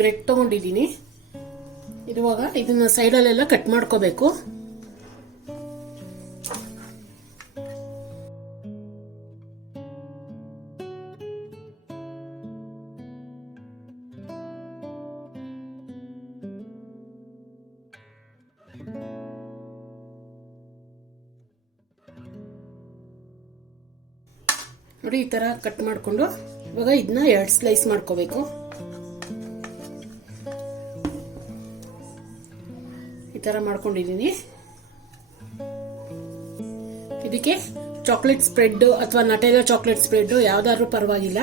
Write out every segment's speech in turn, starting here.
Bread ತೊಗೊಂಡಿದ್ದೀನಿ. ಇರುವಾಗ ಇದನ್ನ ಸೈಡಲ್ಲೆಲ್ಲ ಕಟ್ ಮಾಡ್ಕೋಬೇಕು. ನೋಡಿ, ಈ ಥರ ಕಟ್ ಮಾಡಿಕೊಂಡು ಇವಾಗ ಇದನ್ನ 2 ಸ್ಲೈಸ್ ಮಾಡ್ಕೋಬೇಕು. ಈ ಥರ ಮಾಡ್ಕೊಂಡಿದ್ದೀನಿ. ಇದಕ್ಕೆ ಚಾಕ್ಲೇಟ್ ಸ್ಪ್ರೆಡ್ ಅಥವಾ ನಟೆಲ್ಲ ಚಾಕ್ಲೇಟ್ ಸ್ಪ್ರೆಡ್ ಯಾವ್ದಾದ್ರು ಪರವಾಗಿಲ್ಲ,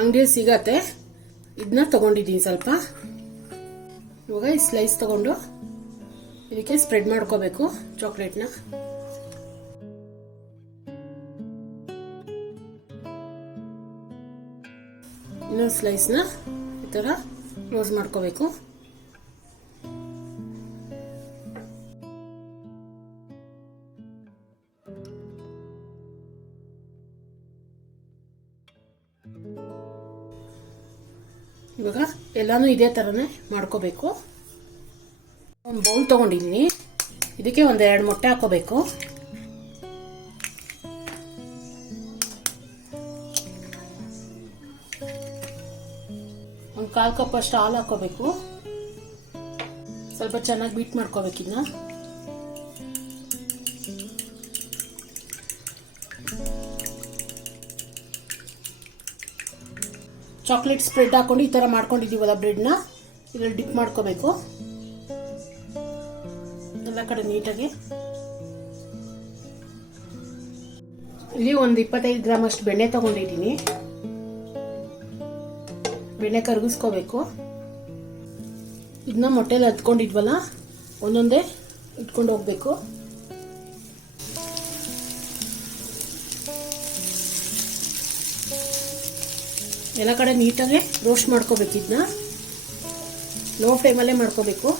ಅಂಗಡಿಯಲ್ಲಿ ಸಿಗತ್ತೆ. ಇದನ್ನ ತಗೊಂಡಿದ್ದೀನಿ ಸ್ವಲ್ಪ. ಇವಾಗ ಈ ಸ್ಲೈಸ್ ತಗೊಂಡು ಇದಕ್ಕೆ ಸ್ಪ್ರೆಡ್ ಮಾಡ್ಕೋಬೇಕು ಚಾಕ್ಲೇಟ್ನ. ಇನ್ನೊಂದು ಸ್ಲೈಸ್ನ ಈ ಥರ ಕ್ಲೋಸ್ ಮಾಡ್ಕೋಬೇಕು. ಇವಾಗ ಎಲ್ಲಾನು ಇದೇ ಥರನೇ ಮಾಡ್ಕೋಬೇಕು. ಒಂದು ಬೌಲ್ ತೊಗೊಂಡಿದ್ದೀನಿ. ಇದಕ್ಕೆ 1-2 ಮೊಟ್ಟೆ ಹಾಕೋಬೇಕು. ಒಂದು 1/4 ಕಪ್ ಅಷ್ಟು ಹಾಲು ಹಾಕೋಬೇಕು. ಸ್ವಲ್ಪ ಚೆನ್ನಾಗಿ ಬೀಟ್ ಮಾಡ್ಕೋಬೇಕು. ಇದನ್ನ ಚಾಕ್ಲೇಟ್ ಸ್ಪ್ರೆಡ್ ಹಾಕೊಂಡು ಈ ಥರ ಮಾಡ್ಕೊಂಡಿದ್ದೀವಲ್ಲ ಬ್ರೆಡ್ನ ಇದರಲ್ಲಿ ಡಿಪ್ ಮಾಡ್ಕೋಬೇಕು ಎಲ್ಲ ಕಡೆ ನೀಟಾಗಿ. ಇಲ್ಲಿ ಒಂದು 25 ಗ್ರಾಮ್ ಅಷ್ಟು ಬೆಣ್ಣೆ ತಗೊಂಡಿದ್ದೀನಿ. ಬೆಣ್ಣೆ ಕರಗಿಸ್ಕೋಬೇಕು. ಇದನ್ನ ಮೊಟ್ಟೆಲಿ ಹತ್ಕೊಂಡಿದ್ವಲ್ಲ ಒಂದೊಂದೇ ಇಟ್ಕೊಂಡು ಹೋಗ್ಬೇಕು. ಎಲ್ಲ ಕಡೆ ನೀಟಾಗಿ ರೋಸ್ಟ್ ಮಾಡ್ಕೋಬೇಕು. ಇದನ್ನ ಲೋ ಫ್ಲೇಮಲ್ಲೇ ಮಾಡ್ಕೋಬೇಕು.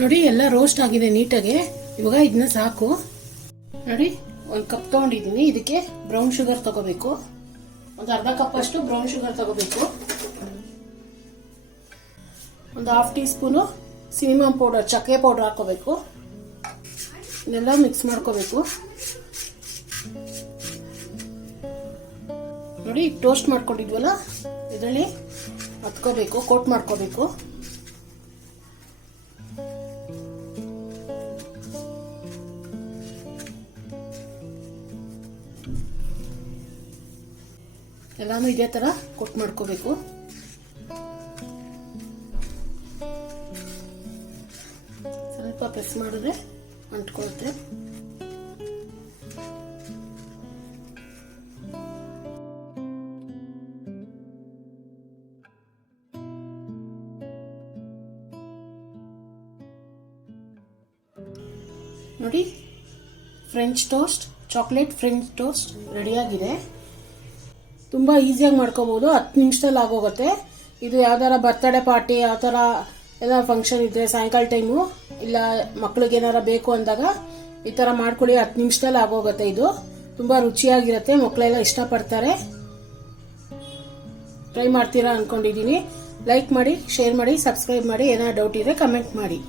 ನೋಡಿ, ಎಲ್ಲ ರೋಸ್ಟ್ ಆಗಿದೆ ನೀಟಾಗಿ. ಇವಾಗ ಇದನ್ನ ಸಾಕು. ನೋಡಿ, 1 ಕಪ್ ತಗೊಂಡಿದ್ದೀನಿ. ಇದಕ್ಕೆ ಬ್ರೌನ್ ಶುಗರ್ ತಗೋಬೇಕು. ಒಂದು 1/2 ಕಪ್ ಅಷ್ಟು ಬ್ರೌನ್ ಶುಗರ್ ತಗೋಬೇಕು. ಒಂದು 1/2 ಟೀ ಸ್ಪೂನು ಸಿನಿಮಮ್ ಪೌಡರ್, ಚಕ್ಕೆ ಪೌಡರ್ ಹಾಕೋಬೇಕು. ಇದೆಲ್ಲ ಮಿಕ್ಸ್ ಮಾಡ್ಕೋಬೇಕು. ನೋಡಿ, ಟೋಸ್ಟ್ ಮಾಡ್ಕೊಂಡಿದ್ವಲ್ಲ ಇದರಲ್ಲಿ ಹತ್ಕೋಬೇಕು, ಕೋಟ್ ಮಾಡ್ಕೋಬೇಕು. ಎಲ್ಲಾನು ಇದೇ ತರ ಕೊಟ್ ಮಾಡ್ಕೋಬೇಕು. ಸ್ವಲ್ಪ ಪ್ರೆಸ್ ಮಾಡಿದ್ರೆ ಅಂಟ್ಕೊಳುತ್ತೆ. ನೋಡಿ, French toast, chocolate French toast ರೆಡಿಯಾಗಿದೆ. ತುಂಬ ಈಸಿಯಾಗಿ ಮಾಡ್ಕೋಬೋದು. 10 ನಿಮಿಷದಲ್ಲಿ ಆಗೋಗುತ್ತೆ. ಇದು ಯಾವ್ದಾರ ಬರ್ತ್ಡೇ ಪಾರ್ಟಿ ಯಾವ ಥರ ಎಲ್ಲ ಫಂಕ್ಷನ್ ಇದ್ದರೆ ಸಾಯಂಕಾಲ ಟೈಮು ಇಲ್ಲ ಮಕ್ಳಿಗೆ ಏನಾರ ಬೇಕು ಅಂದಾಗ ಈ ಥರ ಮಾಡ್ಕೊಳ್ಳಿ. 10 ನಿಮಿಷದಲ್ಲಿ ಆಗೋಗುತ್ತೆ. ಇದು ತುಂಬ ರುಚಿಯಾಗಿರುತ್ತೆ. ಮಕ್ಕಳೆಲ್ಲ ಇಷ್ಟಪಡ್ತಾರೆ. ಟ್ರೈ ಮಾಡ್ತೀರಾ ಅಂದ್ಕೊಂಡಿದ್ದೀನಿ. ಲೈಕ್ ಮಾಡಿ, ಶೇರ್ ಮಾಡಿ, ಸಬ್ಸ್ಕ್ರೈಬ್ ಮಾಡಿ. ಏನಾದ್ರು ಡೌಟ್ ಇದ್ದರೆ ಕಮೆಂಟ್ ಮಾಡಿ.